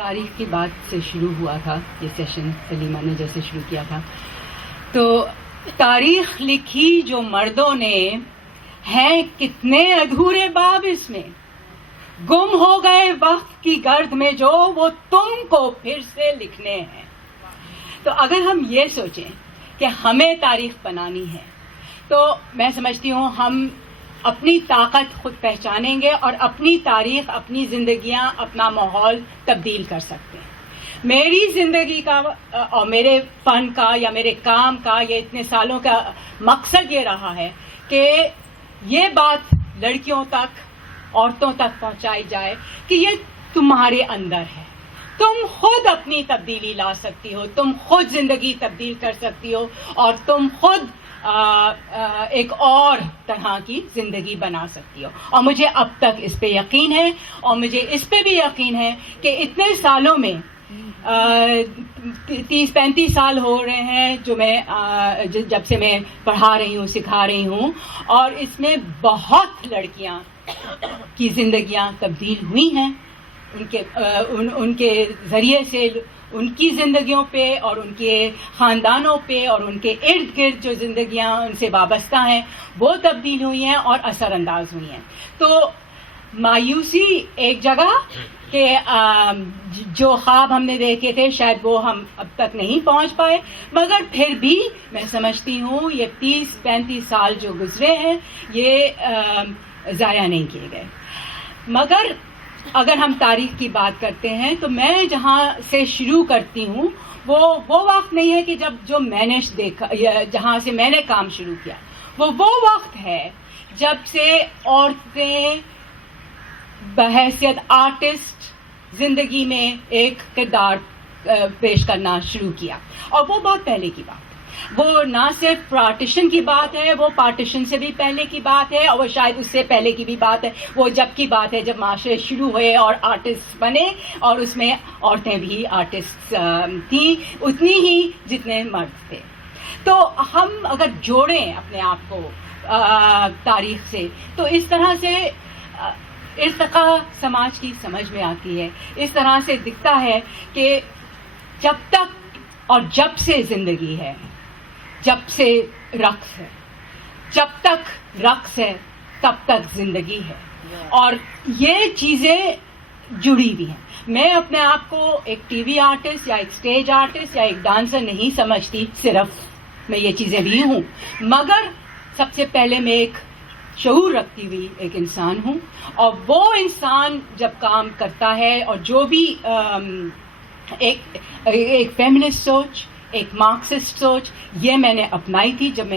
تاریخ کی بات سے شروع ہوا تھا یہ سیشن، سلیمہ نے جیسے شروع کیا تھا. تو تاریخ لکھی جو مردوں نے، ہیں کتنے ادھورے باب اس میں، گم ہو گئے وقت کی گرد میں جو وہ تم کو پھر سے لکھنے ہیں. تو اگر ہم یہ سوچیں کہ ہمیں تاریخ بنانی ہے تو میں سمجھتی ہوں ہم اپنی طاقت خود پہچانیں گے اور اپنی تاریخ، اپنی زندگیاں، اپنا ماحول تبدیل کر سکتے ہیں. میری زندگی کا اور میرے فن کا یا میرے کام کا یہ اتنے سالوں کا مقصد یہ رہا ہے کہ یہ بات لڑکیوں تک، عورتوں تک پہنچائی جائے کہ یہ تمہارے اندر ہے. تم خود اپنی تبدیلی لا سکتی ہو، تم خود زندگی تبدیل کر سکتی ہو اور تم خود ایک اور طرح کی زندگی بنا سکتی ہو. اور مجھے اب تک اس پہ یقین ہے، اور مجھے اس پہ بھی یقین ہے کہ اتنے سالوں میں 30-35 سال ہو رہے ہیں جو میں جب سے میں پڑھا رہی ہوں، سکھا رہی ہوں، اور اس میں بہت لڑکیاں کی زندگیاں تبدیل ہوئی ہیں. ان کے ذریعے سے ان کی زندگیوں پہ اور ان کے خاندانوں پہ اور ان کے ارد گرد جو زندگیاں ان سے وابستہ ہیں وہ تبدیل ہوئی ہیں اور اثر انداز ہوئی ہیں. تو مایوسی ایک جگہ کہ جو خواب ہم نے دیکھے تھے شاید وہ ہم اب تک نہیں پہنچ پائے، مگر پھر بھی میں سمجھتی ہوں یہ 30-35 سال جو گزرے ہیں یہ ضائع نہیں کیے گئے. مگر اگر ہم تاریخ کی بات کرتے ہیں تو میں جہاں سے شروع کرتی ہوں وہ وقت نہیں ہے کہ جو میں نے دیکھا، جہاں سے میں نے کام شروع کیا، وہ وقت ہے جب سے عورتیں بحیثیت آرٹسٹ زندگی میں ایک کردار پیش کرنا شروع کیا. اور وہ بہت پہلے کی بات، وہ نہ صرف پارٹیشن کی بات ہے، وہ پارٹیشن سے بھی پہلے کی بات ہے، اور وہ شاید اس سے پہلے کی بھی بات ہے. وہ جب کی بات ہے جب معاشرے شروع ہوئے اور آرٹسٹ بنے، اور اس میں عورتیں بھی آرٹسٹ تھیں اتنی ہی جتنے مرد تھے. تو ہم اگر جوڑیں اپنے آپ کو تاریخ سے تو اس طرح سے ارتقاء سماج کی سمجھ میں آتی ہے. اس طرح سے دکھتا ہے کہ جب تک اور جب سے زندگی ہے، جب سے رقص ہے، جب تک رقص ہے تب تک زندگی ہے. اور یہ چیزیں جڑی ہوئی ہیں. میں اپنے آپ کو ایک ٹی وی آرٹسٹ یا ایک اسٹیج آرٹسٹ یا ایک ڈانسر نہیں سمجھتی، صرف میں یہ چیزیں بھی ہوں، مگر سب سے پہلے میں ایک شعور رکھتی ہوئی ایک انسان ہوں. اور وہ انسان جب کام کرتا ہے اور جو بھی ایک فیمنسٹ سوچ، ایک مارکسسٹ سوچ، یہ میں نے اپنائی تھی جب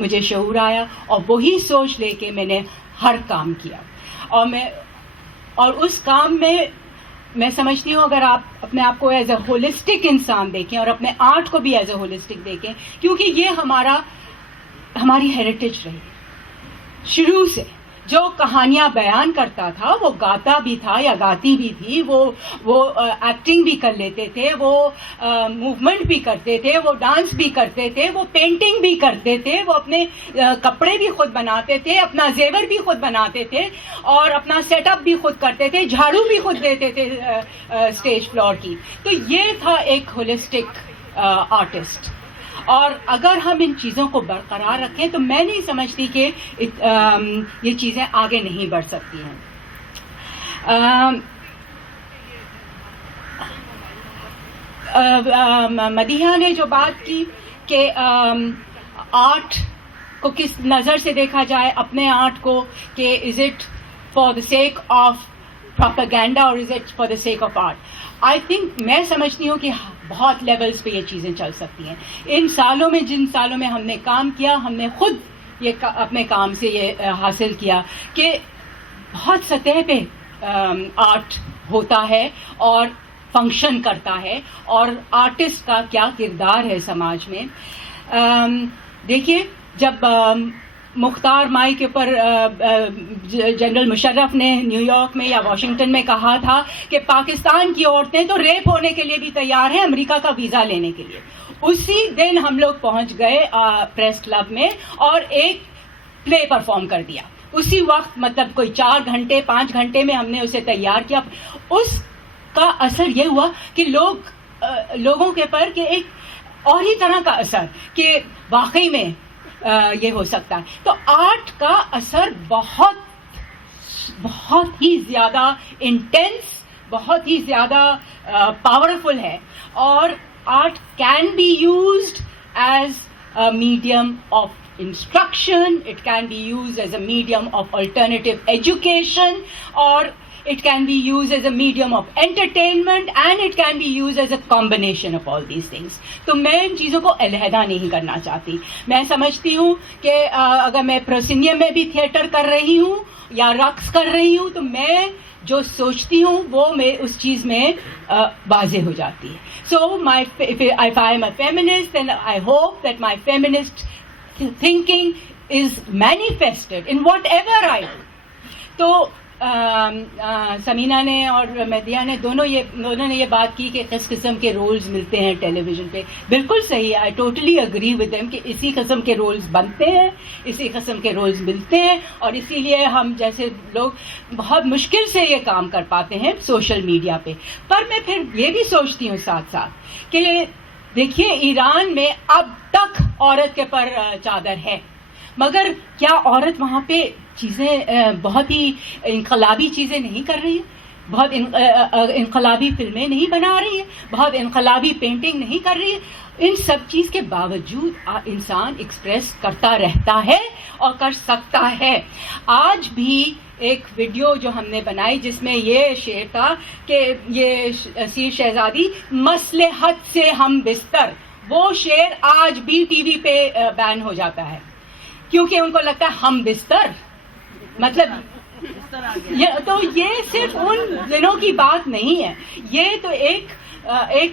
مجھے شعور آیا، اور وہی سوچ لے کے میں نے ہر کام کیا. اور اس کام میں سمجھتی ہوں اگر آپ اپنے آپ کو ایز اے ہولسٹک انسان دیکھیں اور اپنے آرٹ کو بھی ایز اے ہولسٹک دیکھیں، کیونکہ یہ ہماری ہیریٹیج رہی ہے شروع سے. جو کہانیاں بیان کرتا تھا وہ گاتا بھی تھا یا گاتی بھی تھی، وہ ایکٹنگ بھی کر لیتے تھے، وہ موومنٹ بھی کرتے تھے، وہ ڈانس بھی کرتے تھے، وہ پینٹنگ بھی کرتے تھے، وہ اپنے کپڑے بھی خود بناتے تھے، اپنا زیور بھی خود بناتے تھے اور اپنا سیٹ اپ بھی خود کرتے تھے، جھاڑو بھی خود دیتے تھے اسٹیج فلور کی. تو یہ تھا ایک ہولسٹک آرٹسٹ. اور اگر ہم ان چیزوں کو برقرار رکھیں تو میں نہیں سمجھتی کہ یہ چیزیں آگے نہیں بڑھ سکتی ہیں. مدیحہ نے جو بات کی کہ آرٹ کو کس نظر سے دیکھا جائے، اپنے آرٹ کو، کہ is it for the sake of propaganda اور is it for the sake of art. I think میں سمجھتی ہوں کہ بہت لیولز پہ یہ چیزیں چل سکتی ہیں. جن سالوں میں ہم نے کام کیا، ہم نے خود یہ اپنے کام سے یہ حاصل کیا کہ بہت سطح پہ آرٹ ہوتا ہے اور فنکشن کرتا ہے، اور آرٹسٹ کا کیا کردار ہے سماج میں. دیکھیے جب مختار مائی کے اوپر جنرل مشرف نے نیو یارک میں یا واشنگٹن میں کہا تھا کہ پاکستان کی عورتیں تو ریپ ہونے کے لیے بھی تیار ہیں امریکہ کا ویزا لینے کے لیے، اسی دن ہم لوگ پہنچ گئے پریس کلب میں اور ایک پلے پرفارم کر دیا. اسی وقت مطلب کوئی 4 گھنٹے 5 گھنٹے میں ہم نے اسے تیار کیا. اس کا اثر یہ ہوا کہ لوگوں کے پر کہ ایک اور ہی طرح کا اثر کہ واقعی میں یہ ہو سکتا ہے. تو آرٹ کا اثر بہت ہی زیادہ انٹینس, بہت ہی زیادہ پاورفل ہے, اور art can be used as a medium of instruction, it can be used as a medium of alternative education, or it can be used as a medium of entertainment, and it can be used as a combination of all these things. تو میں ان چیزوں کو علیحدہ نہیں کرنا چاہتی. میں سمجھتی ہوں کہ اگر میں پروسینیم میں بھی تھیٹر کر رہی ہوں یا رقص کر رہی ہوں تو میں جو سوچتی ہوں وہ میں اس چیز میں واضح ہو جاتی ہے. So if I am a feminist, then I hope that my feminist thinking is manifested in whatever I do. تو سمینا نے اور مہدیہ نے دونوں نے یہ بات کی کہ کس قسم کے رولز ملتے ہیں ٹیلی ویژن پہ. بالکل صحیح, I totally agree with them کہ اسی قسم کے رولز بنتے ہیں, اسی قسم کے رولز ملتے ہیں, اور اسی لیے ہم جیسے لوگ بہت مشکل سے یہ کام کر پاتے ہیں سوشل میڈیا پہ. پر میں پھر یہ بھی سوچتی ہوں ساتھ ساتھ کہ دیکھیے ایران میں اب تک عورت کے پر چادر ہے, مگر کیا عورت وہاں پہ چیزیں بہت ہی انقلابی چیزیں نہیں کر رہی ہے, بہت انقلابی فلمیں نہیں بنا رہی ہے, بہت انقلابی پینٹنگ نہیں کر رہی ہے؟ ان سب چیز کے باوجود انسان ایکسپریس کرتا رہتا ہے اور کر سکتا ہے. آج بھی ایک ویڈیو جو ہم نے بنائی جس میں یہ شعر تھا کہ یہ اسیر شہزادی مصلحت سے ہم بستر, وہ شعر آج بھی ٹی وی پہ بین ہو جاتا ہے کیونکہ ان کو لگتا ہے ہم بستر مطلب تو یہ صرف ان دنوں کی بات نہیں ہے, یہ تو ایک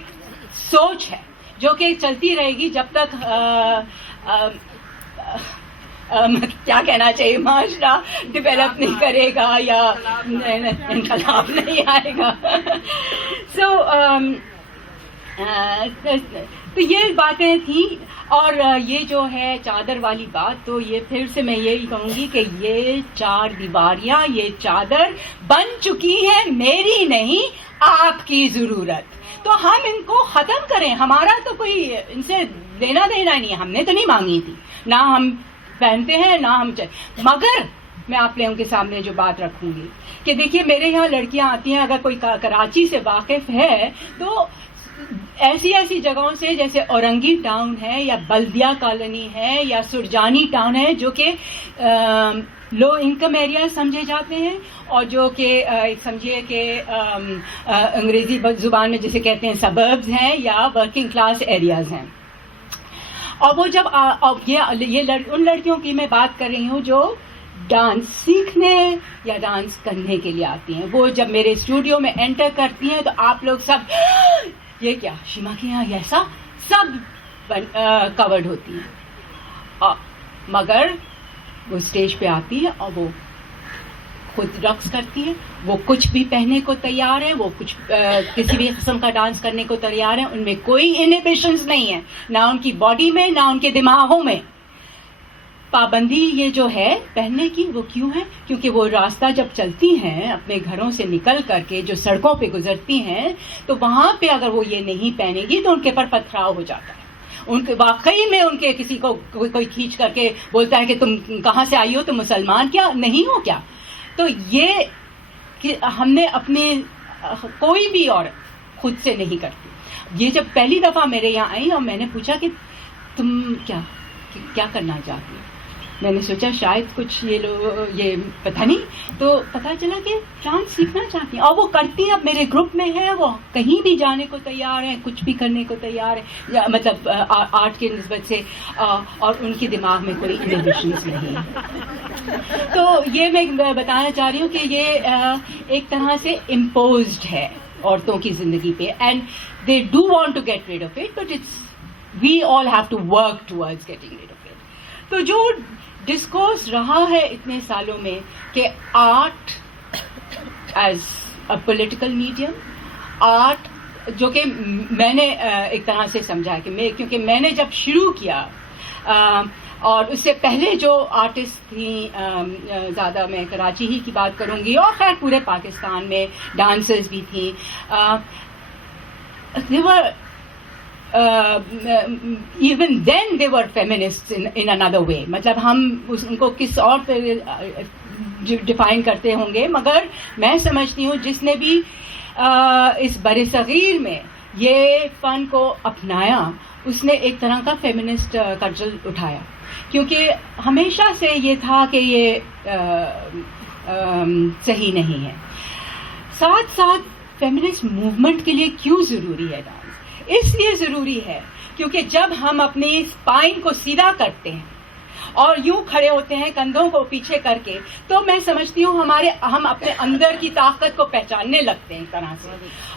سوچ ہے جو کہ چلتی رہے گی جب تک کیا کہنا چاہیے معاشرہ ڈیولپ نہیں کرے گا یا انقلاب نہیں آئے گا. تو یہ باتیں تھیں. اور یہ جو ہے چادر والی بات, تو یہ پھر سے میں یہی کہوں گی کہ یہ چار دیواریاں, یہ چادر بن چکی ہے, میری نہیں آپ کی ضرورت. تو ہم ان کو ختم کریں, ہمارا تو کوئی ان سے لینا دینا نہیں ہے, ہم نے تو نہیں مانگی تھی, نہ ہم پہنتے ہیں نہ ہم مگر میں آپ لوگوں کے سامنے جو بات رکھوں گی کہ دیکھیے میرے یہاں لڑکیاں آتی ہیں, اگر کوئی کراچی سے واقف ہے تو ایسی جگہوں سے جیسے اورنگی ٹاؤن ہے یا بلدیہ کالونی ہے یا سرجانی ٹاؤن ہے جو کہ لو انکم ایریا سمجھے جاتے ہیں, اور جو کہ سمجھیے کہ انگریزی زبان میں جسے کہتے ہیں سبربز ہیں یا ورکنگ کلاس ایریاز ہیں. اور وہ جب یہ ان لڑکیوں کی میں بات کر رہی ہوں جو ڈانس سیکھنے یا ڈانس کرنے کے لیے آتی ہیں, وہ جب میرے اسٹوڈیو میں انٹر کرتی ہیں تو آپ لوگ سب یہ کیا شیما کے یہاں ایسا سب کورڈ ہوتی ہیں, مگر وہ اسٹیج پہ آتی ہے اور وہ خود رقص کرتی ہے, وہ کچھ بھی پہننے کو تیار ہے, وہ کچھ کسی بھی قسم کا ڈانس کرنے کو تیار ہے, ان میں کوئی انہیبیشنز نہیں ہے, نہ ان کی باڈی میں نہ ان کے دماغوں میں. پابندی یہ جو ہے پہننے کی وہ کیوں ہے؟ کیونکہ وہ راستہ جب چلتی ہیں اپنے گھروں سے نکل کر کے جو سڑکوں پہ گزرتی ہیں تو وہاں پہ اگر وہ یہ نہیں پہنے گی تو ان کے پر پتھراؤ ہو جاتا ہے. ان کے واقعی میں ان کے کسی کو کوئی کھینچ کر کے بولتا ہے کہ تم کہاں سے آئی ہو, تم مسلمان کیا نہیں ہو کیا؟ تو یہ کہ ہم نے اپنے کوئی بھی عورت خود سے نہیں کرتی. یہ جب پہلی دفعہ میرے یہاں آئی اور میں نے پوچھا کہ تم کیا کرنا چاہتی ہو, میں نے سوچا شاید کچھ یہ پتہ نہیں, تو پتہ چلا کہ ڈانس سیکھنا چاہتی ہیں اور وہ کرتی ہیں. اب میرے گروپ میں ہے, وہ کہیں بھی جانے کو تیار ہیں, کچھ بھی کرنے کو تیار ہے, مطلب آرٹ کے نسبت سے, اور ان کے دماغ میں کوئی انہیبیشنز نہیں ہے. تو یہ میں بتانا چاہ رہی ہوں کہ یہ ایک طرح سے امپوزڈ ہے عورتوں کی زندگی پہ, and they do want to get rid of it, but we all have to work towards getting rid of it. تو جو ڈسکورس رہا ہے اتنے سالوں میں کہ art as a political medium, art جو کہ میں نے ایک طرح سے سمجھا کہ کیونکہ میں نے جب شروع کیا اور اس سے پہلے جو آرٹسٹ تھیں زیادہ میں کراچی ہی کی بات کروں گی اور خیر پورے پاکستان میں ڈانسرز بھی تھیں. They were even then they were feminists in another way. مطلب ہم ان کو کس اور پہ ڈیفائن کرتے ہوں گے, مگر میں سمجھتی ہوں جس نے بھی اس بر صغیر میں یہ فن کو اپنایا اس نے ایک طرح کا فیمنسٹ کلچر اٹھایا, کیونکہ ہمیشہ سے یہ تھا کہ یہ صحیح نہیں ہے. ساتھ ساتھ فیمنسٹ موومنٹ کے لیے کیوں ضروری ہے ڈانس؟ اس لیے ضروری ہے کیونکہ جب ہم اپنی اسپائن کو سیدھا کرتے ہیں اور یوں کھڑے ہوتے ہیں کندھوں کو پیچھے کر کے, تو میں سمجھتی ہوں ہم اپنے اندر کی طاقت کو پہچاننے لگتے ہیں ایک طرح سے,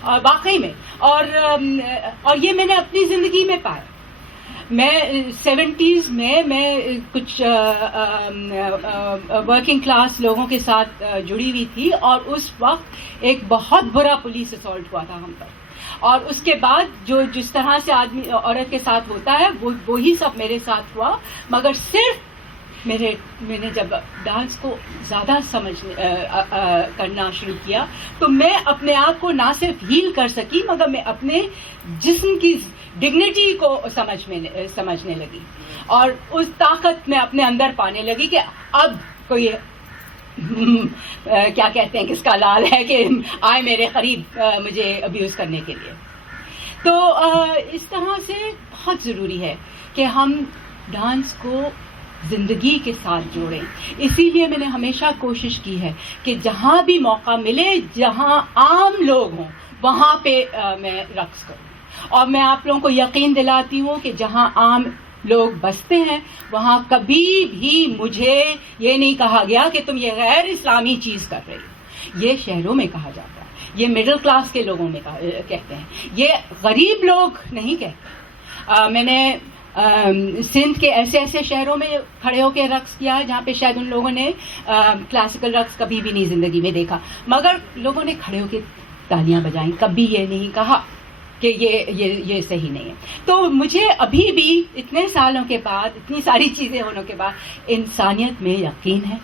اور واقعی میں اور یہ میں نے اپنی زندگی میں پایا. میں 70s میں کچھ ورکنگ کلاس لوگوں کے ساتھ جڑی ہوئی تھی, اور اس وقت ایک بہت برا پولیس اسالٹ ہوا تھا ہم پر, اور اس کے بعد جس طرح سے آدمی عورت کے ساتھ ہوتا ہے وہی سب میرے ساتھ ہوا. مگر صرف میں نے جب ڈانس کو زیادہ کرنا شروع کیا تو میں اپنے آپ کو نہ صرف ہیل کر سکی مگر میں اپنے جسم کی ڈگنیٹی کو سمجھنے لگی, اور اس طاقت میں اپنے اندر پانے لگی کہ اب کوئی کیا کہتے ہیں کس کا لال ہے کہ آئے میرے قریب مجھے ابیوز کرنے کے لیے. تو اس طرح سے بہت ضروری ہے کہ ہم ڈانس کو زندگی کے ساتھ جوڑیں. اسی لیے میں نے ہمیشہ کوشش کی ہے کہ جہاں بھی موقع ملے, جہاں عام لوگ ہوں, وہاں پہ میں رقص کروں. اور میں آپ لوگوں کو یقین دلاتی ہوں کہ جہاں عام لوگ بستے ہیں وہاں کبھی بھی مجھے یہ نہیں کہا گیا کہ تم یہ غیر اسلامی چیز کر رہی ہو. یہ شہروں میں کہا جاتا ہے, یہ مڈل کلاس کے لوگوں میں کہتے ہیں, یہ غریب لوگ نہیں کہتے. میں نے سندھ کے ایسے شہروں میں کھڑے ہو کے رقص کیا ہے جہاں پہ شاید ان لوگوں نے کلاسیکل رقص کبھی بھی نہیں زندگی میں دیکھا, مگر لوگوں نے کھڑے ہو کے تالیاں بجائیں, کبھی یہ نہیں کہا کہ یہ صحیح نہیں ہے. تو مجھے ابھی بھی اتنے سالوں کے بعد, اتنی ساری چیزیں ہونے کے بعد انسانیت میں یقین ہے,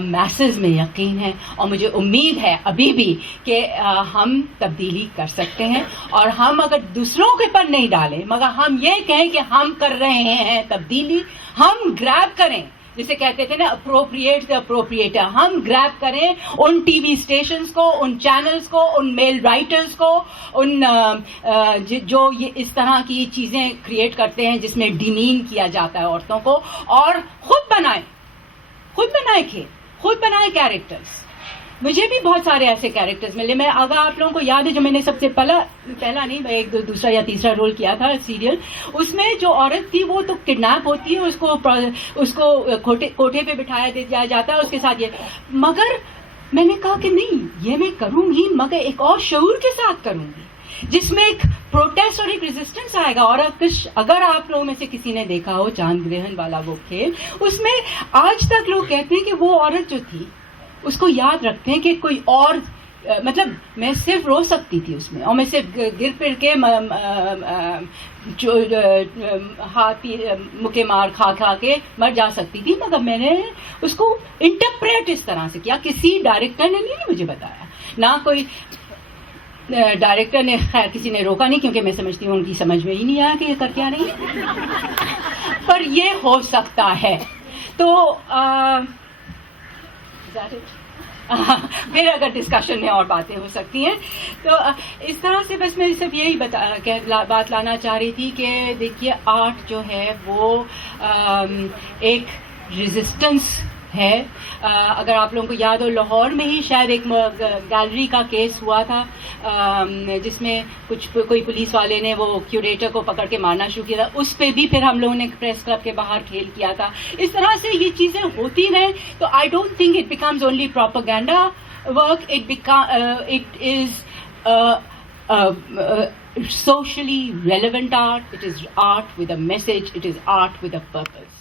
میسز میں یقین ہے, اور مجھے امید ہے ابھی بھی کہ ہم تبدیلی کر سکتے ہیں. اور ہم اگر دوسروں کے پر نہیں ڈالیں مگر ہم یہ کہیں کہ ہم کر رہے ہیں تبدیلی, ہم گریب کریں, جسے کہتے تھے نا اپروپریٹ دا اپروپریٹر, ہم گریب کریں ان ٹی وی اسٹیشنز کو, ان چینلز کو, ان میل رائٹرز کو, ان جو یہ اس طرح کی چیزیں کریٹ کرتے ہیں جس میں ڈیمین کیا جاتا ہے عورتوں کو, اور خود بنائیں کیریکٹرز. مجھے بھی بہت سارے ایسے کیریکٹرز ملے. میں اگر آپ لوگوں کو یاد ہے جو میں نے سب سے پہلا نہیں, میں ایک دوسرا یا تیسرا رول کیا تھا سیریل, اس میں جو عورت تھی وہ تو کڈنیپ ہوتی ہے, اس کو کوٹھے پہ بٹھایا دیا جاتا ہے اس کے ساتھ یہ. مگر میں نے کہا کہ نہیں, یہ میں کروں گی مگر ایک اور شعور کے ساتھ کروں گی جس میں ایک پروٹیسٹ اور ایک ریزسٹنس آئے گا. اور اگر آپ لوگوں میں سے کسی نے دیکھا ہو چاند گرہن والا وہ کھیل, اس میں آج تک لوگ کہتے ہیں کہ وہ عورت جو تھی اس کو یاد رکھتے ہیں کہ کوئی اور, مطلب میں صرف رو سکتی تھی اس میں, اور میں صرف گر پھر کے ہاتھ مکے مار کھا کے مر جا سکتی تھی, مگر میں نے اس کو انٹرپریٹ اس طرح سے کیا. کسی ڈائریکٹر نے نہیں مجھے بتایا, نہ کوئی ڈائریکٹر نے, خیر کسی نے روکا نہیں کیونکہ میں سمجھتی ہوں ان کی سمجھ میں ہی نہیں آیا کہ یہ کر کیا رہی ہے, پر یہ ہو سکتا ہے. تو پھر اگر ڈسکشن میں اور باتیں ہو سکتی ہیں. تو اس طرح سے بس میں صرف یہی بات لانا چاہ رہی تھی کہ دیکھیے آرٹ جو ہے وہ ایک ریزسٹنس ہے. اگر آپ لوگوں کو یاد ہو لاہور میں ہی شاید ایک گیلری کا کیس ہوا تھا جس میں کوئی پولیس والے نے وہ کیوریٹر کو پکڑ کے مارنا شروع کیا تھا, اس پہ بھی پھر ہم لوگوں نے پریس کلب کے باہر کھیل کیا تھا. اس طرح سے یہ چیزیں ہوتی رہیں تو I don't think it becomes only propaganda work, it is socially relevant art, it is art with a message, it is art with a purpose.